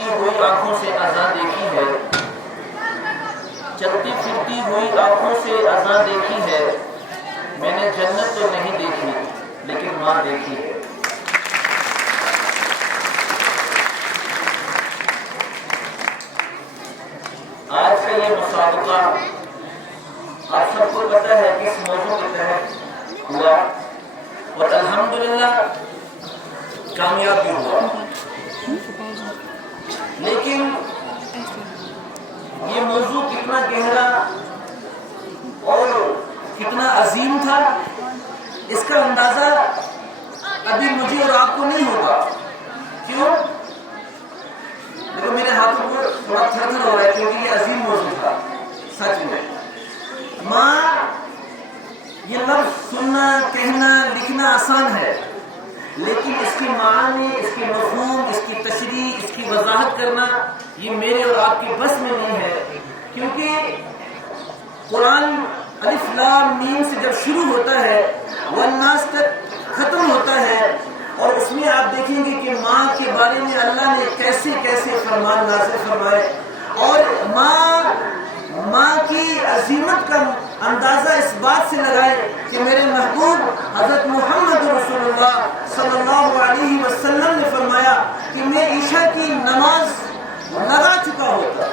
پھرتی ہوئی آنکھوں سے اذان دیکھی ہے، چلتی پھرتی ہوئی آنکھوں سے اذان دیکھی ہے، میں نے جنت تو نہیں دیکھی لیکن ماں دیکھی ہے۔ آج کا یہ مسابقہ آپ سب کو پتہ ہے کس موضوع کے تحت ہوا، اور الحمدللہ کامیاب بھی ہوا، لیکن یہ موضوع کتنا گہرا اور کتنا عظیم تھا اس کا اندازہ ابھی مجھے اور آپ کو نہیں ہوگا۔ کیوں؟ دیکھو میرے ہاتھوں کو تھوڑا تھر تھر ہو رہا ہے کیونکہ یہ عظیم موضوع تھا۔ سچ میں ماں، یہ لفظ سننا، کہنا، لکھنا آسان ہے، لیکن اس کی معانی، اس کی مفہوم، اس کی تشریح، اس کی وضاحت کرنا یہ میرے اور آپ کی بس میں نہیں ہے، کیونکہ قرآن الف لام میم سے جب شروع ہوتا ہے والناس تک ختم ہوتا ہے، اور اس میں آپ دیکھیں گے کہ ماں کے بارے میں اللہ نے کیسے کیسے فرمان نازل فرمائے، اور ماں کی عظمت کا اندازہ اس بات سے لگائے کہ میرے محبوب حضرت محمد رسول اللہ صلی اللہ علیہ وسلم نے فرمایا کہ میں عشاء کی نماز لگا چکا ہوتا،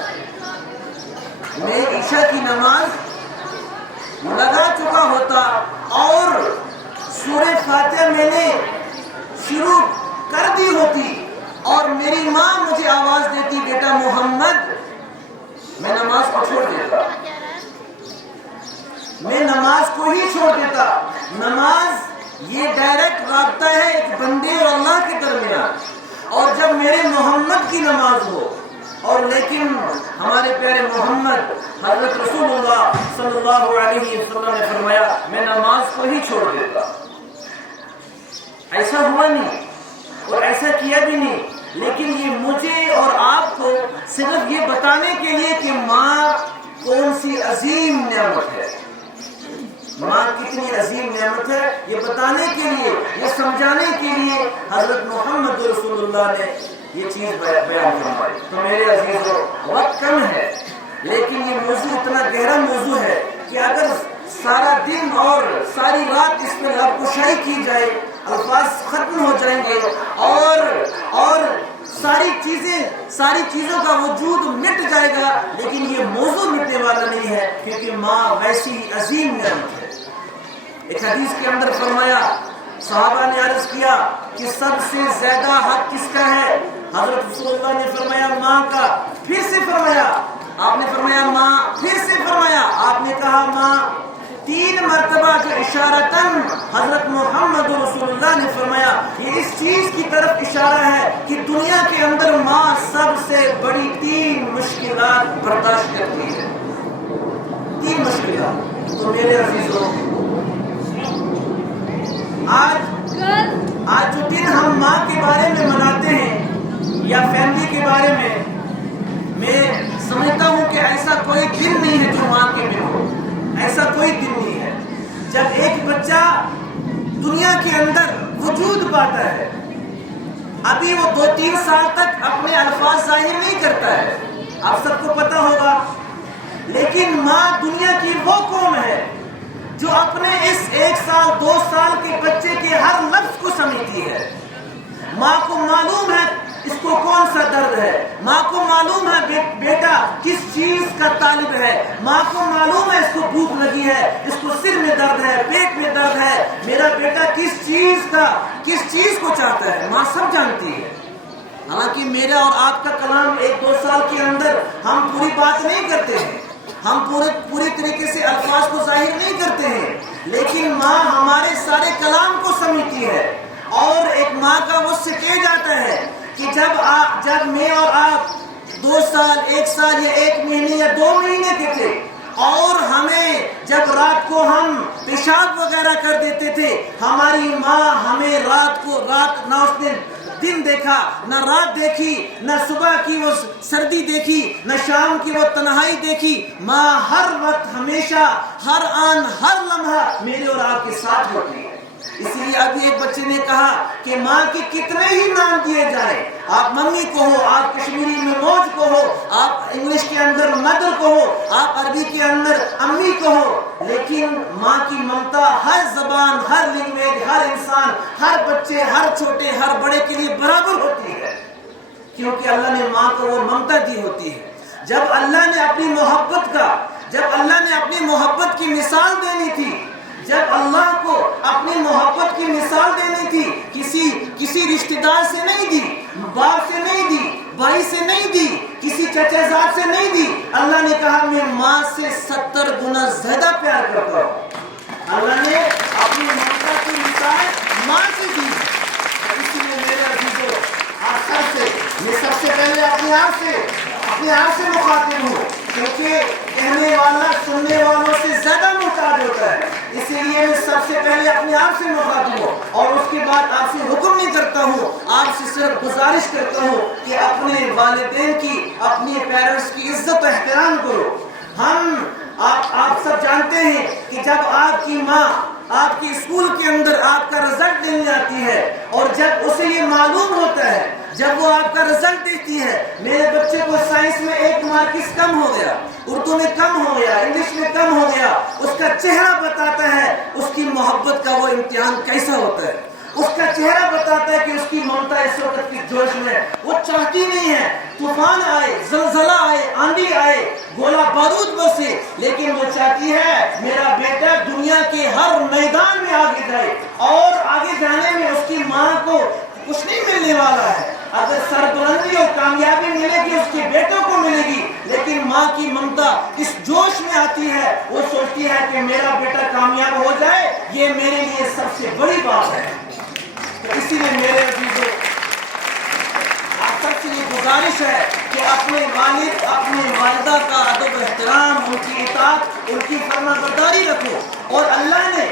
میں عشاء کی نماز لگا چکا ہوتا اور سورہ فاتحہ میں نے شروع کر دی ہوتی، اور میری ماں مجھے آواز دیتی بیٹا محمد، میں نماز کو چھوڑ دیتا، میں نماز کو ہی چھوڑ دیتا۔ نماز یہ ڈائریکٹ رابطہ ہے ایک بندے اور اللہ کے درمیان، اور جب میرے محمد کی نماز ہو، اور لیکن ہمارے پیارے محمد حضرت رسول اللہ صلی اللہ علیہ وسلم نے فرمایا میں نماز کو ہی چھوڑ دیتا۔ ایسا ہوا نہیں اور ایسا کیا بھی نہیں، لیکن یہ مجھے اور آپ کو صرف یہ بتانے کے لیے کہ ماں کون سی عظیم نعمت ہے، ماں کتنی عظیم نعمت ہے، یہ بتانے کے لیے، یہ سمجھانے کے لیے حضرت محمد رسول اللہ نے یہ چیز بیان فرمائی۔ تو میرے عزیزو، وقت کم ہے لیکن یہ موضوع اتنا گہرا موضوع ہے کہ اگر سارا دن اور ساری رات اس پہ لب کشائی کی جائے الفاظ ختم ہو جائیں گے، اور ساری چیزوں کا وجود مٹ جائے گا، لیکن یہ موضوع مٹنے والا نہیں ہے، کیونکہ ماں ویسی عظیم نعمت ہے۔ ایک حدیث کے اندر فرمایا، صحابہ نے عرض کیا کہ سب سے زیادہ حق کس کا ہے؟ حضرت رسول اللہ نے فرمایا ماں کا، پھر سے فرمایا، آپ نے فرمایا ماں، پھر سے فرمایا، آپ نے کہا ماں، 3 مرتبہ جو اشارتاً حضرت محمد رسول اللہ نے فرمایا، یہ اس چیز کی طرف اشارہ ہے کہ دنیا کے اندر ماں سب سے بڑی 3 مشکلات برداشت کرتی ہے، 3 مشکلات۔ تو میرے عزیزوں، آج جو دن ہم ماں کے بارے میں مناتے ہیں یا فیملی کے بارے میں سمجھتا ہوں کہ ایسا کوئی دن نہیں ہے جو ماں کے دن ہو، ایسا کوئی دن نہیں ہے۔ جب ایک بچہ دنیا کے اندر وجود پاتا ہے، ابھی وہ 2-3 سال تک اپنے الفاظ ظاہر نہیں کرتا ہے، آپ سب کو پتا ہوگا، لیکن ماں دنیا کی وہ قوم ہے جو اپنے اس 1 سال 2 سال کے بچے کے ہر لفظ کو سمجھتی ہے۔ ماں کو معلوم ہے اس کو کون سا درد ہے، ماں کو معلوم ہے بیٹا کس چیز کا طالب ہے، ماں کو معلوم ہے اس کو بھوک لگی ہے، اس کو سر میں درد ہے، پیٹ میں درد ہے، میرا بیٹا کس چیز کو چاہتا ہے، ماں سب جانتی ہے۔ حالانکہ میرا اور آپ کا کلام 1-2 سال کے اندر ہم پوری بات نہیں کرتے ہیں، ہم پورے طریقے سے الفاظ کو ظاہر نہیں کرتے ہیں، لیکن ماں ہمارے سارے کلام کو سمجھتی ہے، اور ایک ماں کا وہ سٹیج آتا ہے کہ جب میں اور آپ 2 سال 1 سال یا 1 مہینے یا 2 مہینے کے تھے، اور ہمیں جب رات کو ہم پیشاب وغیرہ کر دیتے تھے، ہماری ماں ہمیں رات نہ اس نے دن دیکھا، نہ رات دیکھی، نہ صبح کی وہ سردی دیکھی، نہ شام کی وہ تنہائی دیکھی، ماں ہر وقت ہمیشہ ہر آن ہر لمحہ میرے اور آپ کے ساتھ ہوتی ہے۔ اس لیے ابھی ایک بچے نے کہا کہ ماں کے کتنے ہی نام دیے جائیں، آپ ممی کو ہو، آپ کشمیری کہو، آپ عربی کے اندر امی کہو، لیکن ماں کی ممتا ہر زبان، ہر لینگویج، ہر انسان، ہر بچے، ہر چھوٹے، ہر بڑے کے لیے برابر ہوتی ہے، کیونکہ اللہ نے ماں کو وہ ممتا دی ہوتی ہے۔ جب اللہ نے اپنی محبت کی مثال دینی تھی، جب اللہ کو اپنی محبت کی مثال دینی تھی، کسی رشتہ دار سے نہیں دی، باپ سے نہیں دی، بھائی سے نہیں دی، کسی چچا زاد سے نہیں دی، اللہ نے کہا میں ماں سے 70 گنا زیادہ پیار کرتا ہوں۔ اللہ نے اپنی ممتا کی مثال ماں سے دی۔ اسی لیے میرے عزیزو، میں سب سے پہلے اپنے آپ سے مخاطب ہوں، کیونکہ کہنے والا سننے والوں سے زیادہ محتاج ہوتا ہے، اسی لیے میں سب سے پہلے اپنے آپ سے مخاطب ہوں، اور اس کے بعد آپ سے حکم نہیں کرتا ہوں، آپ سے صرف گزارش کرتا ہوں کہ اپنے والدین کی، اپنے پیرنٹس کی عزت و احترام کرو۔ آپ سب جانتے ہیں کہ جب آپ کی ماں آپ کے اسکول کے اندر آپ کا رزلٹ دینے آتی ہے، اور جب اسے یہ معلوم ہوتا ہے، جب وہ آپ کا رزلٹ دیتی ہے، میرے بچے کو سائنس میں 1 مارکس کم ہو گیا، اردو میں کم ہو گیا، انگلش میں کم ہو گیا، اس کا چہرہ بتاتا ہے اس کی محبت کا وہ امتحان کیسا ہوتا ہے۔ اس کا چہرہ بتاتا ہے کہ اس کی ممتا اس وقت کی جوش میں، وہ چاہتی نہیں ہے طوفان آئے، زلزلہ آئے، آندھی آئے، گولہ بارود برسے، لیکن وہ چاہتی ہے میرا بیٹا دنیا کے ہر میدان میں آگے جائے، اور آگے جانے میں اس کی ماں کو کچھ نہیں ملنے والا ہے۔ اگر سربلندی اور کامیابی ملے گی اس کے بیٹوں کو ملے گی، لیکن ماں کی ممتا اس جوش میں آتی ہے، وہ سوچتی ہے کہ میرا بیٹا کامیاب ہو جائے، یہ میرے لیے سب سے بڑی بات ہے۔ تو اسی لیے میرے عزیزو، آپ سب سے یہ گزارش ہے کہ اپنے والد، اپنے والدہ کا ادب و احترام، ان کی اطاعت، ان کی فرما برداری رکھو۔ اور اللہ نے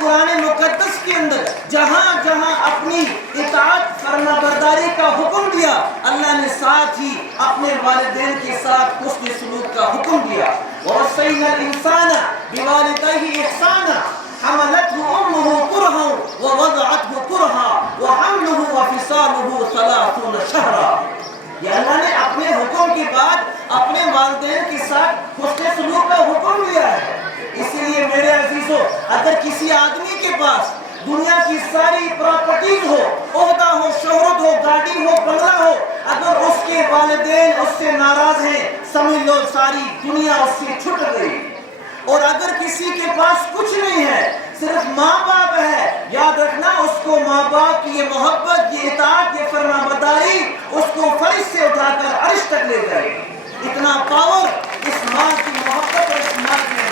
قرآن مقدس کے اندر جہاں جہاں اپنی اطاعت، فرما برداری کا حکم دیا، اللہ نے ساتھ ہی اپنے والدین کے ساتھ حسن سلوک کا حکم دیا۔ وَوَصَّيْنَا الْإِنسَانَ بِوَالِدَيْهِ إِحْسَانًا حَمَلَتْهُ أُمُّهُ كُرْهًا وَوَضَعَتْهُ كُرْهًا وَحَمْلُهُ وَفِصَالُهُ 30 شهرًا۔ یہ اللہ نے اپنے حکم کے بعد اپنے والدین کے ساتھ حسن سلوک کا حکم دیا ہے۔ اسی لیے میرے عزیزو، اگر کسی آدمی کے پاس دنیا کی ساری پراپرٹیز ہو، عہدہ ہو، شہرت ہو، گاڑی ہو، بنگلہ ہو، اگر اس کے والدین اس سے ناراض ہیں، سمجھ لو ساری دنیا اس سے چھٹ گئی۔ اور اگر کسی کے پاس کچھ نہیں ہے، صرف ماں باپ ہے، یاد رکھنا اس کو ماں باپ کی یہ محبت، یہ اطاعت، یہ فرما برداری اس کو فرش سے اٹھا کر عرش تک لے جائے گی۔ اتنا پاور اس ماں کی محبت اور اس ماں کی ہے۔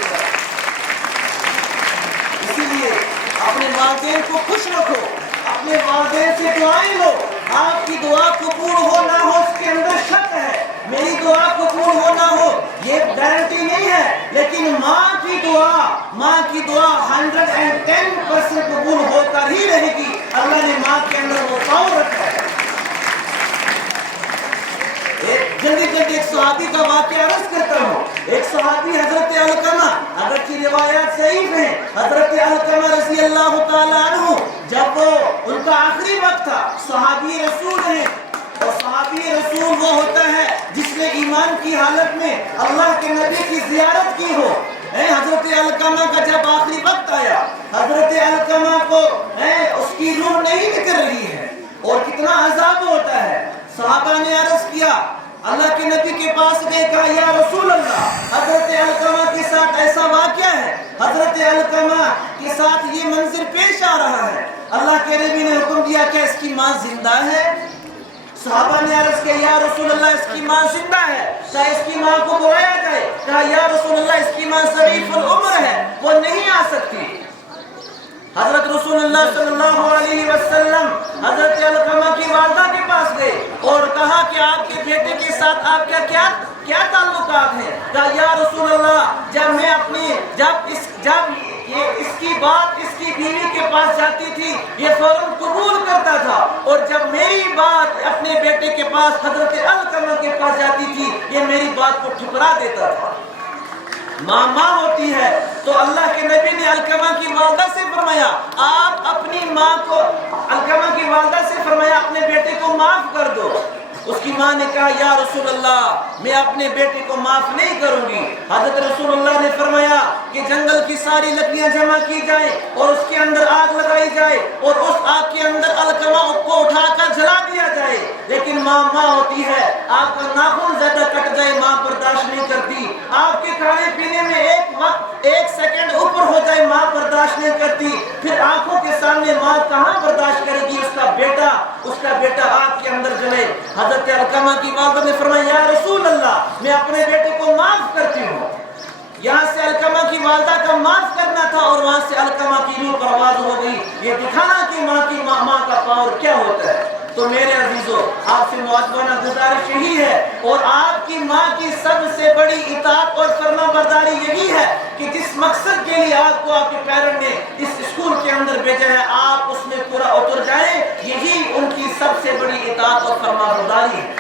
اسی لیے اپنے والدین کو خوش رکھو، اپنے والدین سے دعائیں لو۔ آپ کی دعا قبول ہو نہ ہو اس کے اندر شک ہے، میری دعا قبول ہو نہ ہو یہ گارنٹی نہیں ہے، لیکن ماں کی دعا 110% قبول ہو کر ہی رہے گی۔ اللہ نے ماں کے اندر وہ پاور رکھا ہے۔ جلدی ایک صحابی کا واقعہ عرض کرتا ہوں۔ ایک صحابی حضرت علقمہ، اگرچہ روایات ضعیف ہیں، حضرت علقمہ رضی اللہ تعالیٰ عنہ، جب ان کا آخری وقت تھا، صحابی رسول ہیں، اور صحابی رسول وہ ہوتا ہے جس نے ایمان کی حالت میں اللہ کے نبی کی زیارت کی ہو۔ حضرت علقمہ کا جب آخری وقت آیا، حضرت علقمہ کو اس کی روح نہیں نکل رہی ہے، اور کتنا عذاب ہوتا ہے۔ صحابہ نے عرض کیا، اللہ کے نبی کے پاس گئے، کہا یا رسول اللہ، حضرت علقمہ کے ساتھ ایسا واقعہ ہے، حضرت علقمہ کے ساتھ یہ منظر پیش آ رہا ہے۔ اللہ کے نبی نے حکم دیا کہ اس کی ماں زندہ ہے؟ صحابہ نے عرض کیا یا رسول اللہ اس کی ماں زندہ ہے، کہا اس کی ماں کو بلایا جائے، کہا یا رسول اللہ اس کی ماں ضعیف العمر ہے، وہ نہیں آ سکتی۔ حضرت رسول اللہ صلی اللہ علیہ وسلم حضرت علقمہ کی والدہ کے پاس گئے اور کہا کہ آپ کے بیٹے کے ساتھ آپ کا کیا تعلقات ہیں؟ کہا یا رسول اللہ، جب اس کی بات اس کی بیوی کے پاس جاتی تھی یہ فوراً قبول کرتا تھا، اور جب میری بات اپنے بیٹے کے پاس حضرت علقمہ کے پاس جاتی تھی یہ میری بات کو ٹھکرا دیتا تھا۔ ماں ہوتی ہے، تو اللہ کے نبی نے علقمہ کی والدہ سے فرمایا آپ اپنی ماں کو، علقمہ کی والدہ سے فرمایا اپنے بیٹے کو معاف کر دو۔ اس کی ماں نے کہا یا رسول اللہ میں اپنے بیٹے کو معاف نہیں کروں گی۔ حضرت رسول اللہ نے فرمایا کہ جنگل کی ساری لکڑیاں جمع کی جائیں اور اس کے اندر آگ لگائی جائے اور اس آگ کے اندر علقمہ کو اٹھا کر جلا دیا جائے، لیکن ماں ہوتی ہے، آپ کا ناخن زیادہ کٹ جائے ماں برداشت نہیں کرتی، آپ کے کھانے پینے میں ایک سیکنڈ اوپر ہو جائے ماں برداشت نہیں کرتی، پھر آنکھوں کے سامنے ماں کہاں برداشت کرے گی اس کا بیٹا آگ کے اندر جلے۔ حضرت علقمہ کی والدہ نے فرمایا یا رسول اللہ میں اپنے بیٹے کو معاف کرتی ہوں۔ یہاں سے علقمہ کی والدہ کا معاف کرنا تھا اور وہاں سے علقمہ کی روح پرواز ہو گئی، یہ دکھانا کہ ماں کا پاور کیا ہوتا ہے۔ تو میرے عزیزو آپ سے مؤدبانہ گزارش یہی ہے اور آپ کی ماں کی سب سے بڑی اطاعت اور فرما برداری یہی ہے کہ جس مقصد کے لیے آپ کو آپ کے پیرنٹ نے اس اسکول کے اندر بھیجا ہے آپ اس میں پورا اتر جائیں، یہی ان کی سب سے بڑی اطاعت اور فرما برداری ہے۔